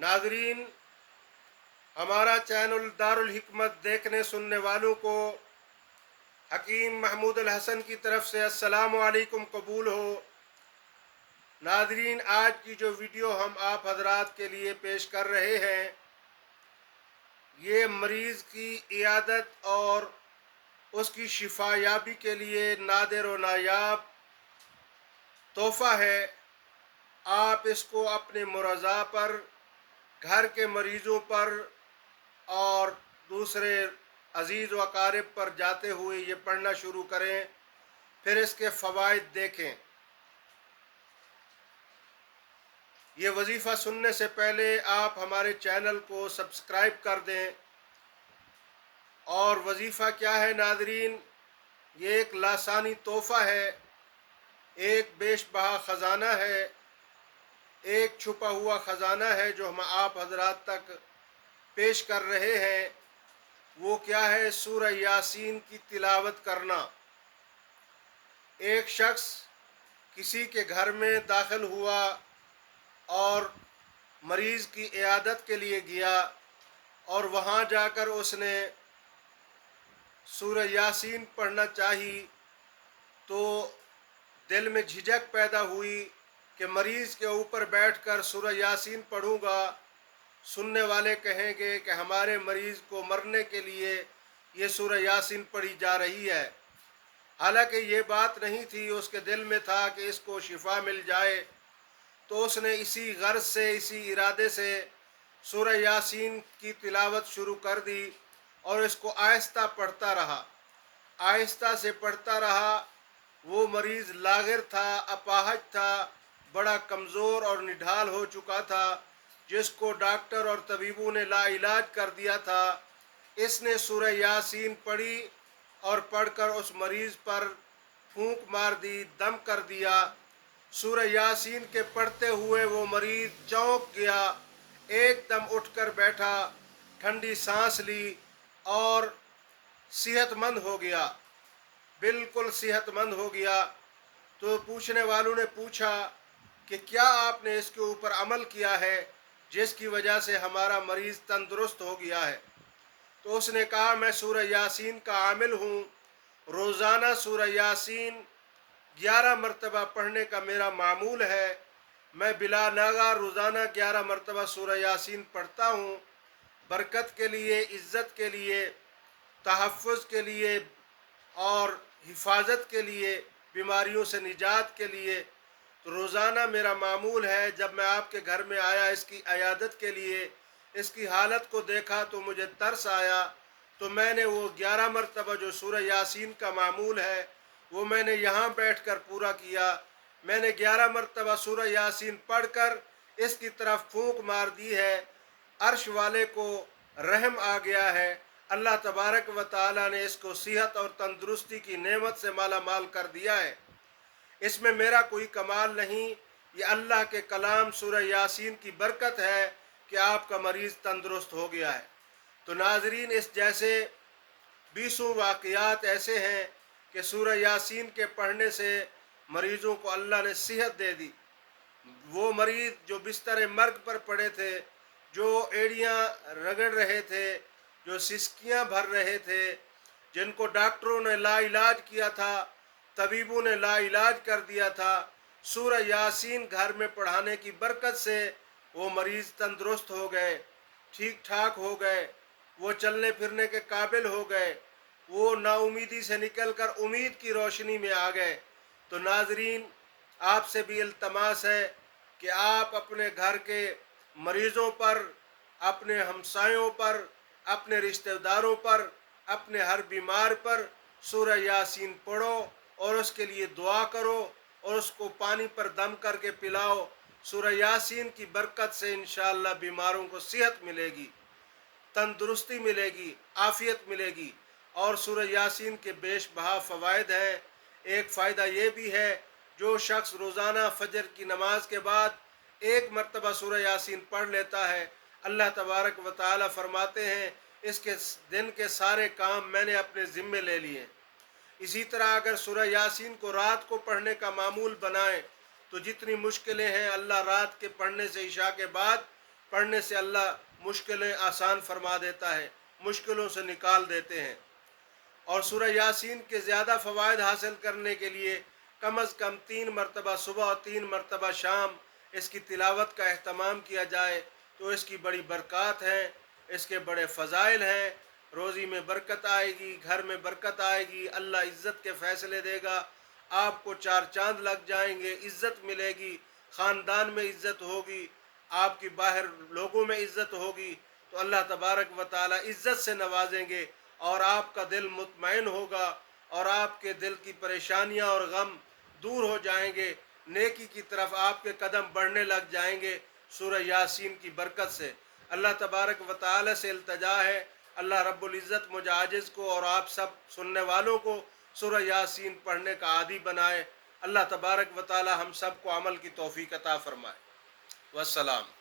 नाज़रीन, हमारा चैनल दारुल हिकमत देखने सुनने वालों को हकीम महमूद अल हसन की तरफ से अस्सलामु अलैकुम कबूल हो। नाज़रीन, आज की जो वीडियो हम आप हजरात के लिए पेश कर रहे हैं, ये मरीज़ की इयादत और उसकी शिफा याबी के लिए नादिर व नायाब तोहफ़ा है। आप इसको अपने मुराज़ा पर, घर के मरीज़ों पर और दूसरे अजीज़ व अकारिब पर जाते हुए ये पढ़ना शुरू करें, फिर इसके फ़वाइद देखें। ये वजीफ़ा सुनने से पहले आप हमारे चैनल को सब्सक्राइब कर दें। और वजीफ़ा क्या है नाज़रीन, ये एक लासानी तोहफ़ा है, एक बेशबहा ख़जाना है, एक छुपा हुआ ख़जाना है जो हम आप हजरात तक पेश कर रहे हैं। वो क्या है? सूरह यासीन की तिलावत करना। एक शख्स किसी के घर में दाखिल हुआ और मरीज़ की इयादत के लिए गया और वहाँ जाकर उसने सूरह यासीन पढ़ना चाही, तो दिल में झिझक पैदा हुई कि मरीज़ के ऊपर बैठकर सूरह यासीन पढ़ूँगा, सुनने वाले कहेंगे कि हमारे मरीज़ को मरने के लिए ये सूरह यासीन पढ़ी जा रही है। हालांकि ये बात नहीं थी, उसके दिल में था कि इसको शिफा मिल जाए। तो उसने इसी गर्ज से, इसी इरादे से सूरह यासीन की तिलावत शुरू कर दी और इसको आहिस्ता पढ़ता रहा, आहिस्ता से पढ़ता रहा। वो मरीज़ लागिर था, अपाहज था, बड़ा कमज़ोर और निढाल हो चुका था, जिसको डॉक्टर और तबीबों ने लाइलाज कर दिया था। इसने सूरह यासीन पढ़ी और पढ़कर उस मरीज़ पर फूंक मार दी, दम कर दिया। सूरह यासीन के पढ़ते हुए वो मरीज़ चौंक गया, एकदम उठकर बैठा, ठंडी सांस ली और सेहतमंद हो गया, बिल्कुल सेहतमंद हो गया। तो पूछने वालों ने पूछा कि क्या आपने इसके ऊपर अमल किया है जिसकी वजह से हमारा मरीज़ तंदुरुस्त हो गया है? तो उसने कहा, मैं सूरह यासीन का आमिल हूँ, रोज़ाना सूरह यासीन 11 मरतबा पढ़ने का मेरा मामूल है। मैं बिला नागा रोज़ाना 11 मरतबा सूरह यासीन पढ़ता हूँ। बरकत के लिए, इज़्ज़त के लिए, तहफ़्फ़ुज़ के लिए और हिफाजत के लिए, बीमारियों से निजात के लिए। तो रोज़ाना मेरा मामूल है। जब मैं आपके घर में आया इसकी इयादत के लिए, इसकी हालत को देखा तो मुझे तरस आया। तो मैंने वो 11 मरतबा जो सूरह यासीन का मामूल है वो मैंने यहाँ बैठकर पूरा किया। मैंने 11 मरतबा सूरह यासीन पढ़कर इसकी तरफ फूंक मार दी है। अर्श वाले को रहम आ गया है। अल्लाह तबारक व ताला ने इसको सेहत और तंदुरुस्ती की नेमत से माला माल कर दिया है। इसमें मेरा कोई कमाल नहीं, ये अल्लाह के कलाम सूरह यासीन की बरकत है कि आपका मरीज़ तंदुरुस्त हो गया है। तो नाजरीन, इस जैसे 20 वाक़यात ऐसे हैं कि सूरह यासीन के पढ़ने से मरीज़ों को अल्लाह ने सेहत दे दी। वो मरीज़ जो बिस्तर मर्ग पर पड़े थे, जो एड़ियाँ रगड़ रहे थे, जो सिसकियाँ भर रहे थे, जिनको डॉक्टरों ने लाइलाज किया था, तबीबों ने लाइलाज कर दिया था, सूरह यासीन घर में पढ़ाने की बरकत से वो मरीज़ तंदुरुस्त हो गए, ठीक ठाक हो गए, वो चलने फिरने के काबिल हो गए, वो नाउमीदी से निकलकर उम्मीद की रोशनी में आ गए। तो नाजरीन, आपसे भी इल्तमास है कि आप अपने घर के मरीज़ों पर, अपने हमसायों पर, अपने रिश्तेदारों पर, अपने हर बीमार पर सूरह यासीन पढ़ो और उसके लिए दुआ करो और उसको पानी पर दम करके पिलाओ। सूरह यासीन की बरकत से इंशाअल्लाह बीमारों को सेहत मिलेगी, तंदुरुस्ती मिलेगी, आफ़ियत मिलेगी। और सूरह यासीन के बेशबहा फ़वाइद हैं। एक फ़ायदा ये भी है, जो शख्स रोज़ाना फ़जर की नमाज के बाद एक मरतबा सूरह यासीन पढ़ लेता है, अल्लाह तबारक व तआला फरमाते हैं, इसके दिन के सारे काम मैंने अपने ज़िम्मे ले लिए। इसी तरह अगर सूरह यासीन को रात को पढ़ने का मामूल बनाएं, तो जितनी मुश्किलें हैं अल्लाह रात के पढ़ने से, इशा के बाद पढ़ने से अल्लाह मुश्किलें आसान फरमा देता है, मुश्किलों से निकाल देते हैं। और सूरह यासीन के ज़्यादा फ़वाइद हासिल करने के लिए कम अज़ कम 3 मरतबा सुबह और 3 मरतबा शाम इसकी तिलावत का अहतमाम किया जाए तो इसकी बड़ी बरक़ात हैं, इसके बड़े फ़ज़ाइल हैं। रोज़ी में बरकत आएगी, घर में बरकत आएगी, अल्लाह इज़्ज़त के फ़ैसले देगा, आपको 4 चाँद लग जाएंगे, इज़्ज़त मिलेगी, ख़ानदान में इज़्ज़त होगी, आपकी बाहर लोगों में इज़्ज़त होगी। तो अल्लाह तबारक व तआला इज़्ज़त से नवाजेंगे और आपका दिल मुतमईन होगा और आपके दिल की परेशानियां और गम दूर हो जाएंगे, नेकी की तरफ आपके कदम बढ़ने लग जाएंगे सूरह यासीन की बरकत से। अल्लाह तबारक व तआला से इल्तजा है, अल्लाह रब्बुल इज़्ज़त मुझ आजिज़ को और आप सब सुनने वालों को सूरह यासीन पढ़ने का आदी बनाए। अल्लाह तबारक व तआला हम सब को अमल की तौफीक अता फरमाए। वस्सलाम।